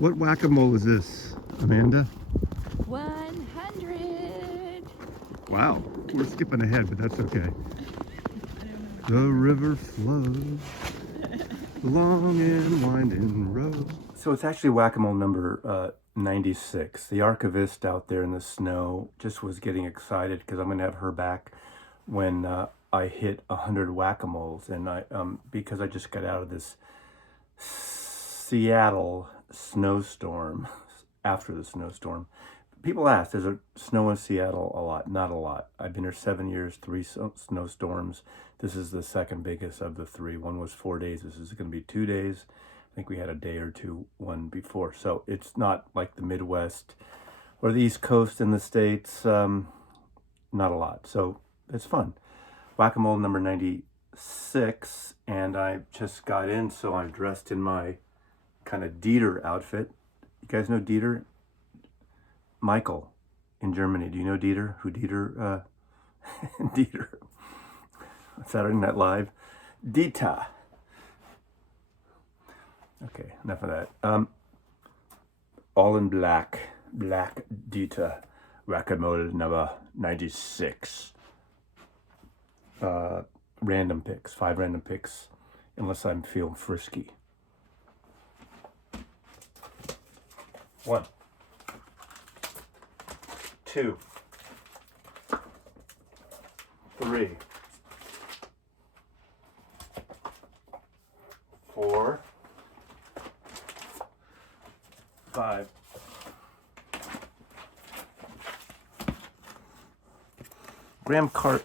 What whack-a-mole is this, Amanda? 100. Wow, we're skipping ahead, but that's okay. The river flows the long and winding road. So it's actually whack-a-mole number 96. The archivist out there in the snow just was getting excited because I'm going to have her back when I hit 100 whack-a-moles. And because I just got out of this Seattle snowstorm, after the snowstorm. People ask, does it snow in Seattle a lot? Not a lot. I've been here 7 years, 3 snowstorms. This is the second biggest of the 3. One was 4 days. This is going to be 2 days. I think we had a day or two one before. So it's not like the Midwest or the East Coast in the States. Not a lot. So it's fun. Whack-a-mole number 96. And I just got in, so I'm dressed in my kind of Dieter outfit. You guys know Dieter? Michael in Germany. Do you know Dieter? Who Dieter? Dieter. Saturday Night Live. Dieter. Okay, enough of that. All in black. Black Dieter. Whack-a-mole number 96. Random picks. 5 random picks. Unless I'm feeling frisky. 1, 2, 3, 4, 5.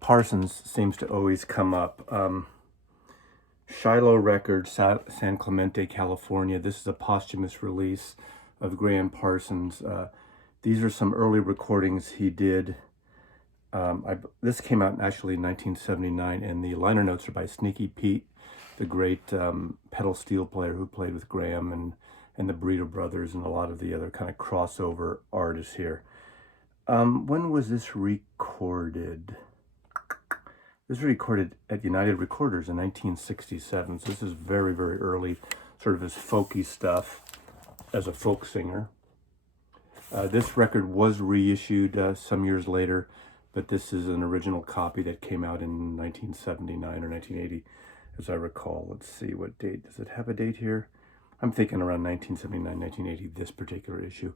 Parsons seems to always come up. Shiloh Records, San Clemente, California. This is a posthumous release of Graham Parsons. These are some early recordings he did. This came out actually in 1979, and the liner notes are by Sneaky Pete, the great pedal steel player who played with Graham and the Burrito Brothers and a lot of the other kind of crossover artists here. When was this recorded? This was recorded at United Recorders in 1967, so this is very, very early, sort of his folky stuff as a folk singer. This record was reissued some years later, but this is an original copy that came out in 1979 or 1980, as I recall. Let's see, what date? Does it have a date here? I'm thinking around 1979, 1980, this particular issue.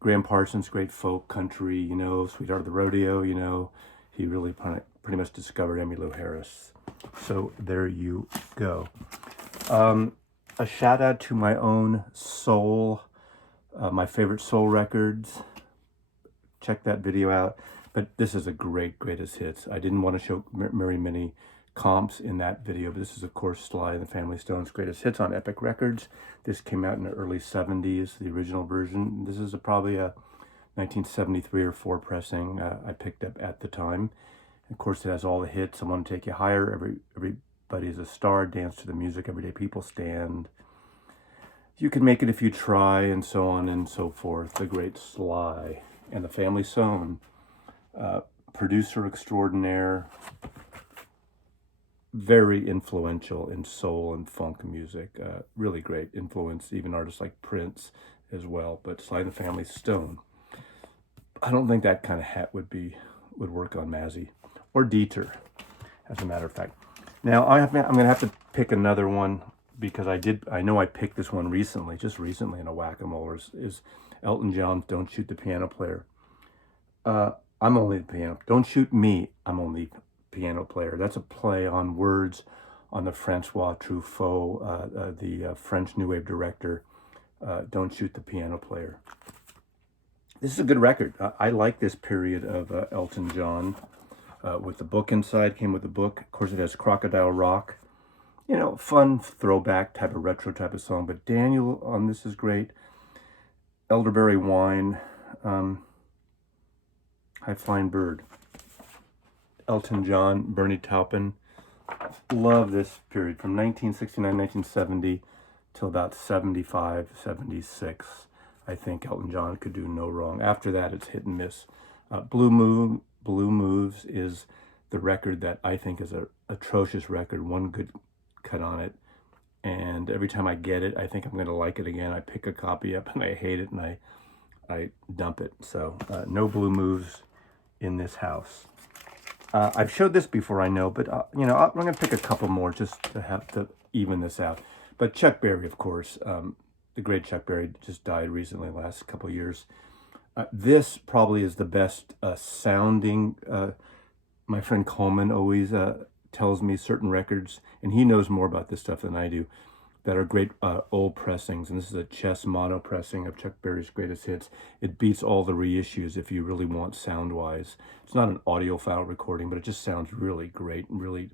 Graham Parsons, great folk, country, you know, Sweetheart of the Rodeo, you know. He really pretty much discovered Emmylou Harris. So there you go. A shout out to my own soul, my favorite soul records. Check that video out. But this is a greatest hits. I didn't want to show very many comps in that video, but this is, of course, Sly The Family Stone's greatest hits on Epic Records. This came out in the early 70s, the original version. This is probably a 1973 or 4 pressing I picked up at the time. Of course, it has all the hits. I Want to Take You Higher, Everybody's a Star, Dance to the Music, Everyday People Stand, You Can Make It If You Try, and so on and so forth. The great Sly and The Family Stone, producer extraordinaire, very influential in soul and funk music. Really great influence, even artists like Prince as well. But Sly the Family Stone, I don't think that kind of hat would work on Mazzy or Dieter, as a matter of fact. Now I'm going to have to pick another one because I know I picked this one just recently in a whack-a-mole. Is Elton John's "Don't Shoot the Piano Player." I'm only the piano. Don't shoot me. I'm only piano player. That's a play on words on the Francois Truffaut, the French New Wave director. Don't Shoot the Piano Player. This is a good record. I like this period of Elton John. With the book inside, came with the book. Of course, it has Crocodile Rock. You know, fun throwback type of retro type of song. But Daniel on this is great. Elderberry Wine. High Flying Bird. Elton John, Bernie Taupin. Love this period from 1969, 1970 till about 75, 76. I think Elton John could do no wrong. After that, it's hit and miss. Blue Moves is the record that I think is an atrocious record. One good cut on it, and every time I get it, I think I'm going to like it again. I pick a copy up and I hate it, and I dump it. So no blue moves in this house. I've showed this before, I know, but you know, I'm going to pick a couple more just to have to even this out. But Chuck Berry, of course, the great Chuck Berry just died recently, last couple of years. This probably is the best sounding. My friend Coleman always tells me certain records, and he knows more about this stuff than I do, that are great old pressings. And this is a chess mono pressing of Chuck Berry's greatest hits. It beats all the reissues if you really want sound-wise. It's not an audiophile recording, but it just sounds really great and really,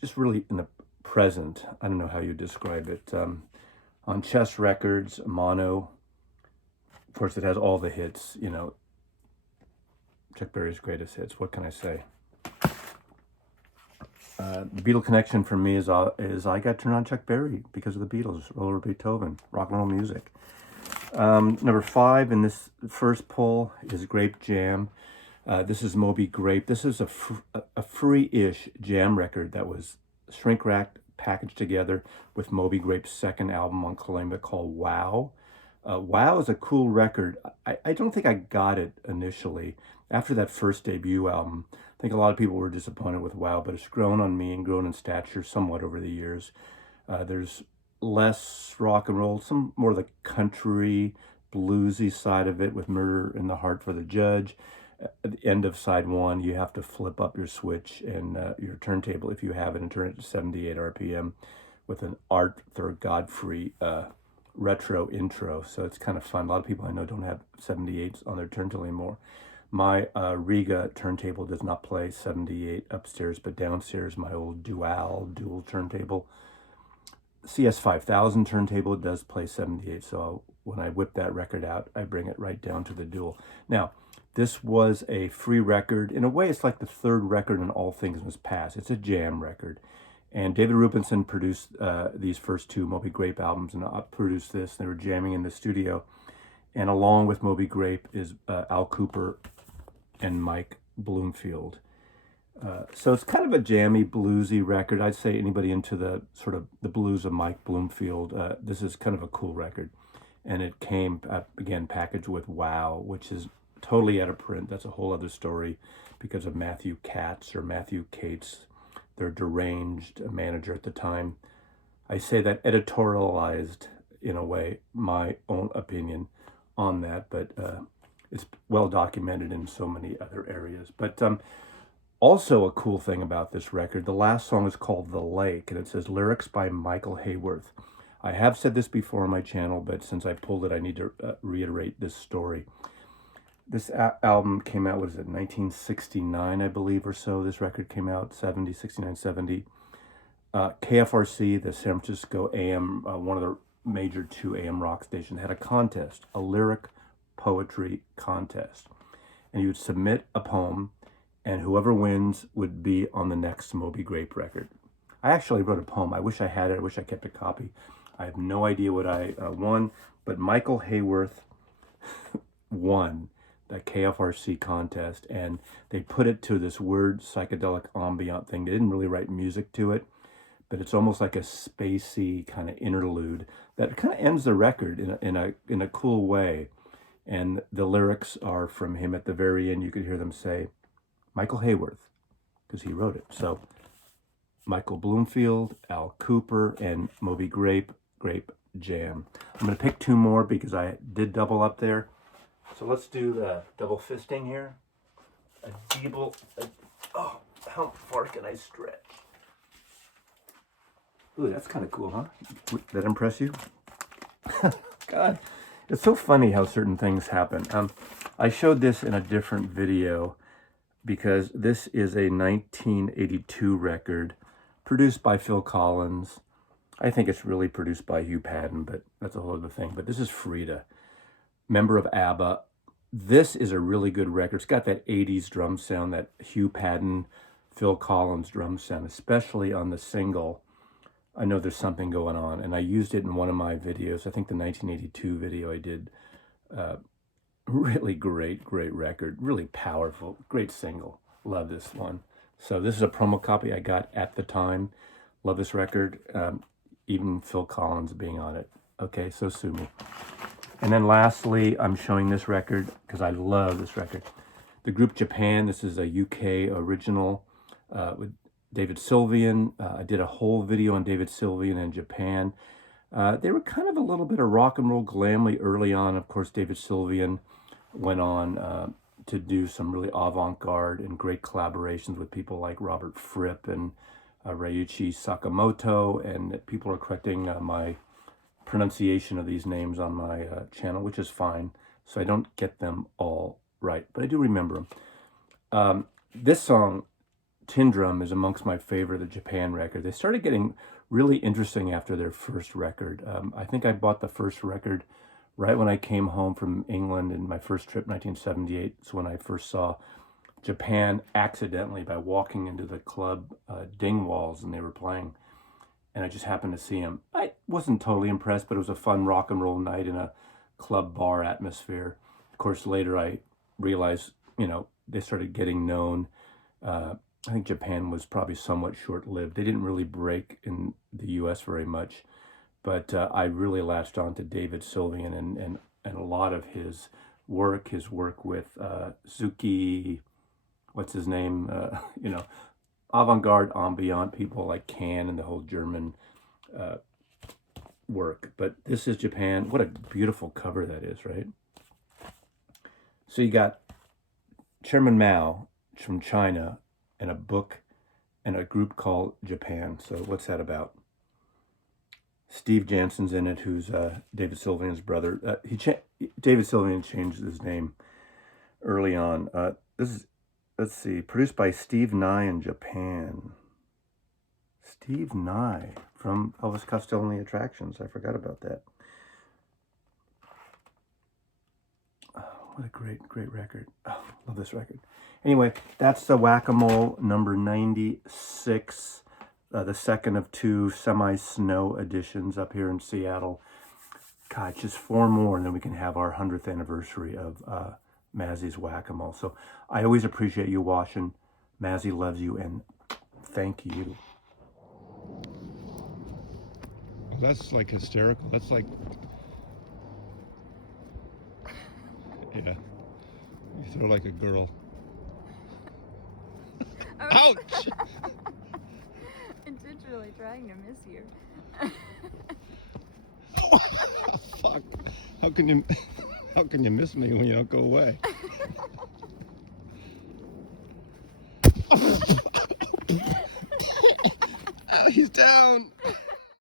just really in the present. I don't know how you describe it. On Chess Records, mono, of course, it has all the hits, you know, Chuck Berry's greatest hits. What can I say? The Beatle connection for me is I got turned on Chuck Berry because of the Beatles, Roller Beethoven, rock and roll music. Number 5 in this first poll is Grape Jam. This is Moby Grape. This is a free-ish jam record that was shrink-wrapped, packaged together with Moby Grape's second album on Columbia called Wow. Wow is a cool record. I don't think I got it initially. After that first debut album, I think a lot of people were disappointed with Wow, but it's grown on me and grown in stature somewhat over the years. There's less rock and roll, some more of the country, bluesy side of it with Murder in the Heart for the Judge. At the end of side 1, you have to flip up your switch and your turntable, if you have it, and turn it to 78 RPM with an Arthur Godfrey retro intro. So it's kind of fun. A lot of people I know don't have 78s on their turntable anymore. My Riga turntable does not play 78 upstairs, but downstairs my old dual turntable, CS5000 turntable, does play 78. So when I whip that record out, I bring it right down to the dual. Now, this was a free record. In a way, it's like the third record in All Things Must Pass. It's a jam record. And David Rubinson produced these first 2 Moby Grape albums, and I produced this. They were jamming in the studio. And along with Moby Grape is Al Kooper and Mike Bloomfield. So it's kind of a jammy, bluesy record. I'd say anybody into the sort of the blues of Mike Bloomfield, this is kind of a cool record. And it came, again, packaged with Wow, which is totally out of print. That's a whole other story because of Matthew Katz or Matthew Cates, their deranged manager at the time. I say that editorialized, in a way, my own opinion on that, but it's well documented in so many other areas. But also a cool thing about this record, the last song is called The Lake, and it says lyrics by Michael Hayworth. I have said this before on my channel, but since I pulled it, I need to reiterate this story. This album came out, what is it, 1969, I believe, or so. This record came out 69, 70. KFRC, the San Francisco AM, one of the major 2 AM rock stations, had a contest, a lyric poetry contest. And you would submit a poem, and whoever wins would be on the next Moby Grape record. I actually wrote a poem. I wish I had it. I wish I kept a copy. I have no idea what I won, but Michael Hayworth won that KFRC contest, and they put it to this weird psychedelic ambient thing. They didn't really write music to it, but it's almost like a spacey kind of interlude that kind of ends the record in a cool way. And the lyrics are from him at the very end. You could hear them say, Michael Hayworth, because he wrote it. So Michael Bloomfield, Al Kooper, and Moby Grape, Grape Jam. I'm going to pick 2 more because I did double up there. So let's do the double fisting here. Oh, how far can I stretch? Ooh, that's kind of cool, huh? That impress you? God, it's so funny how certain things happen. I showed this in a different video because this is a 1982 record produced by Phil Collins. I think it's really produced by Hugh Padden, but that's a whole other thing. But this is Frida, member of ABBA. This is a really good record. It's got that 80s drum sound, that Hugh Padden, Phil Collins drum sound, especially on the single, I Know There's Something Going On. And I used it in one of my videos. I think the 1982 video I did. Really great record. Really powerful. Great single. Love this one. So this is a promo copy I got at the time. Love this record. even Phil Collins being on it. Okay, so sue me. And then lastly, I'm showing this record because I love this record. The group Japan, this is a UK original with David Sylvian. I did a whole video on David Sylvian and Japan. They were kind of a little bit of rock and roll glamly early on. Of course, David Sylvian went on to do some really avant-garde and great collaborations with people like Robert Fripp and Ryuichi Sakamoto. And people are correcting my pronunciation of these names on my channel, which is fine. So I don't get them all right, but I do remember them. This song, Tin Drum, is amongst my favorite of the Japan record. They started getting really interesting after their first record. I think I bought the first record right when I came home from England in my first trip, 1978. So when I first saw Japan accidentally by walking into the club Dingwalls, and they were playing, and I just happened to see them. I wasn't totally impressed, but it was a fun rock and roll night in a club bar atmosphere. Of course, later I realized, they started getting known. I think Japan was probably somewhat short-lived. They didn't really break in the U.S. very much, but I really latched on to David Sylvian and a lot of his work with Zuki, what's his name, avant-garde, ambient people like Can and the whole German work. But this is Japan. What a beautiful cover that is, right? So you got Chairman Mao from China and a book and a group called Japan. So what's that about? Steve Jansen's in it, who's David Sylvian's brother. David Sylvian changed his name early on. This is, let's see, produced by Steve Nye in Japan. Steve Nye from Elvis Costello and the Attractions. I forgot about that. Oh, what a great record. Oh, love this record. Anyway, that's the Whack-A-Mole number 96, the second of two semi-snow editions up here in Seattle. God, just 4 more, and then we can have our 100th anniversary of Mazzy's Whack-A-Mole. So I always appreciate you watching. Mazzy loves you, and thank you. Well, that's like hysterical. That's like, yeah, you throw like a girl. Ouch! Intentionally trying to miss you. Oh, fuck! How can you miss me when you don't go away? Oh, he's down.